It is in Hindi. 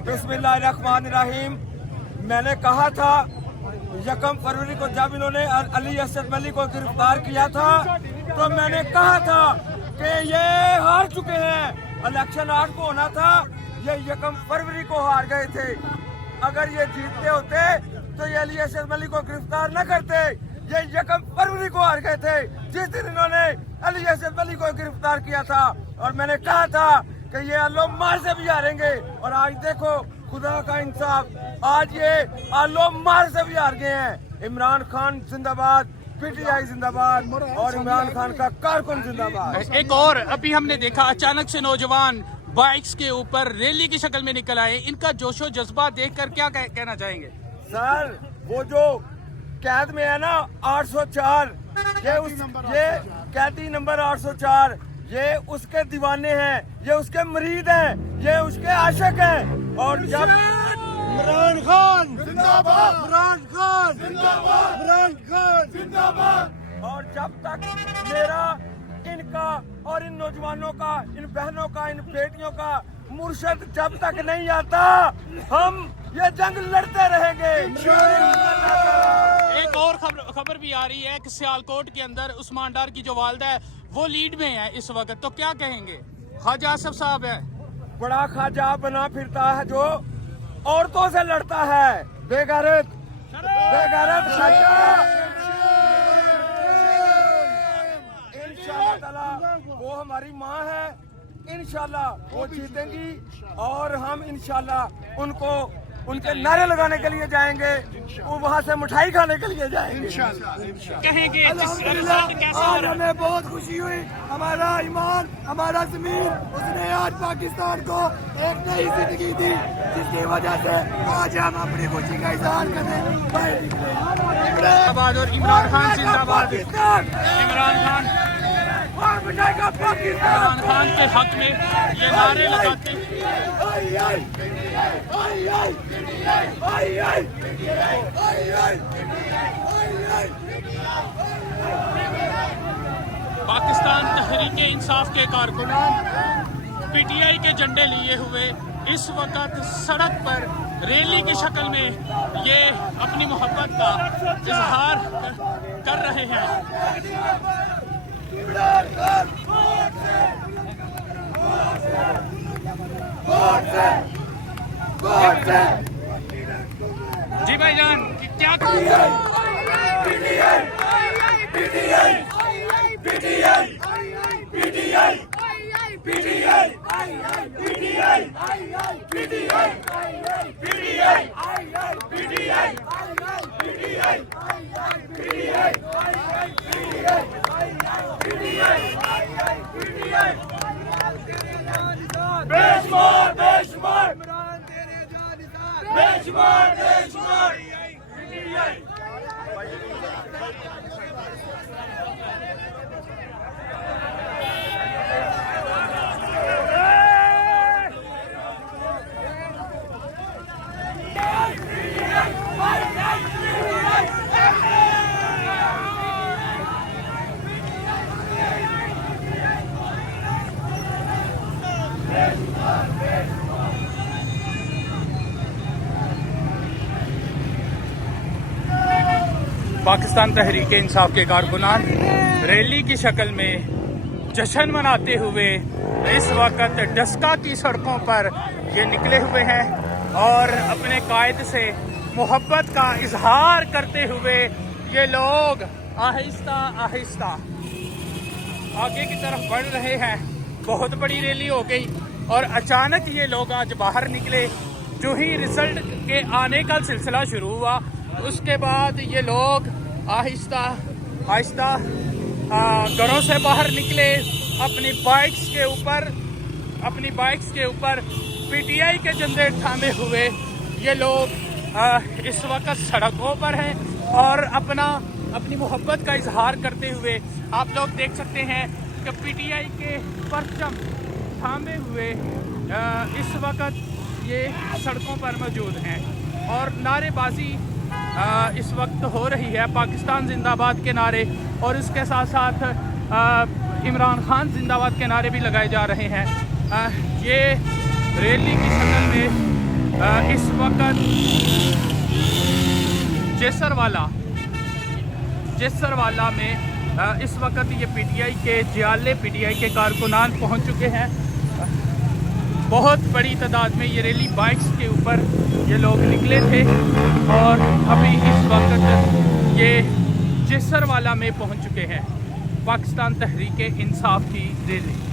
बिस्मिल्लाहिर्रहमानिर्रहीम। मैंने कहा था 1 फरवरी को जब इन्होंने अली असद अली को गिरफ्तार किया था तो मैंने कहा था कि ये हार चुके हैं। इलेक्शन 8 को होना था, ये 1 फरवरी को हार गए थे। अगर ये जीतते होते तो ये अली असद अली को गिरफ्तार न करते। ये 1 फरवरी को हार गए थे जिस दिन इन्होंने अली असद अली को गिरफ्तार किया था। और मैंने कहा था कि ये आलो मार से भी हारेंगे। और आज देखो खुदा का इंसाफ, आज ये आलो मार से भी हार गए हैं। इमरान खान जिंदाबाद, पीटीआई जिंदाबाद और इमरान खान का कारकुन जिंदाबाद। एक और अभी हमने देखा अचानक से नौजवान बाइक्स के ऊपर रैली की शक्ल में निकल आए। इनका जोशो जज्बा देखकर क्या कहना चाहेंगे? सर वो जो कैद में है ना 804, ये कैदी नंबर 804, ये उसके दीवाने हैं, ये उसके मरीद हैं, ये उसके आशिक हैं। और जब इमरान खान जिंदाबाद, इमरान खान जिंदाबाद, इमरान खान जिंदाबाद। और जब तक मेरा, इनका और इन नौजवानों का, इन बहनों का, इन बेटियों का मुर्शद जब तक नहीं आता, हम ये जंग लड़ते रहेंगे। एक और खबर भी आ रही है कि सियालकोट के अंदर उस्मान डार की जो वालदा है वो लीड में है इस वक्त, तो क्या कहेंगे? ख्वाजा आसिफ साहब है, बड़ा ख्वाजा बना फिरता है जो औरतों से लड़ता है। बेगैरत बेगैरत इंशाअल्लाह ताला वो हमारी माँ है, इंशाअल्लाह वो जीतेंगी। और हम इंशाअल्लाह उनको उनके नारे लगाने के लिए जाएंगे, वो वहाँ से मिठाई खाने के लिए जाएंगे। कहेंगे आज हमें बहुत खुशी हुई। हमारा ईमान, हमारा ज़मीन, उसने आज पाकिस्तान को एक नई जिंदगी दी, जिसकी वजह से आज हम अपनी खुशी का इजहार करने बाहर निकले। और इमरान खान जिंदाबाद। इमरान खान के हक में ये नारे लगाते पाकिस्तान तहरीक इंसाफ के कारकुनान पीटीआई के झंडे लिए हुए इस वक्त सड़क पर रैली की शक्ल में ये अपनी मोहब्बत का इजहार कर रहे हैं। जी भाईजान क्या बेशुमार बेशुमार बेशुमार बेशुमार पाकिस्तान तहरीक इंसाफ के कारकुनान रैली की शक्ल में जश्न मनाते हुए इस वक्त डस्का की सड़कों पर ये निकले हुए हैं और अपने कायद से मोहब्बत का इजहार करते हुए ये लोग आहिस्ता आहिस्ता आगे की तरफ बढ़ रहे हैं। बहुत बड़ी रैली हो गई और अचानक ये लोग आज बाहर निकले। जो ही रिजल्ट के आने का सिलसिला शुरू हुआ उसके बाद ये लोग आहिस्ता आहिस्ता घरों से बाहर निकले। अपनी बाइक्स के ऊपर पीटीआई के झंडे थामे हुए ये लोग इस वक्त सड़कों पर हैं और अपनी मोहब्बत का इजहार करते हुए आप लोग देख सकते हैं कि पीटीआई के परचम थामे हुए इस वक्त ये सड़कों पर मौजूद हैं और नारेबाजी इस वक्त हो रही है। पाकिस्तान जिंदाबाद के नारे और इसके साथ साथ इमरान खान जिंदाबाद के नारे भी लगाए जा रहे हैं। ये रैली की शक्ल में इस वक्त जेसरवाला में इस वक्त ये पीटीआई के जियाले पीटीआई के कारकुनान पहुंच चुके हैं। बहुत बड़ी तादाद में ये रैली बाइक्स के ऊपर ये लोग निकले थे और अभी इस वक्त ये जेसरवाला में पहुंच चुके हैं। पाकिस्तान तहरीक इंसाफ की रैली।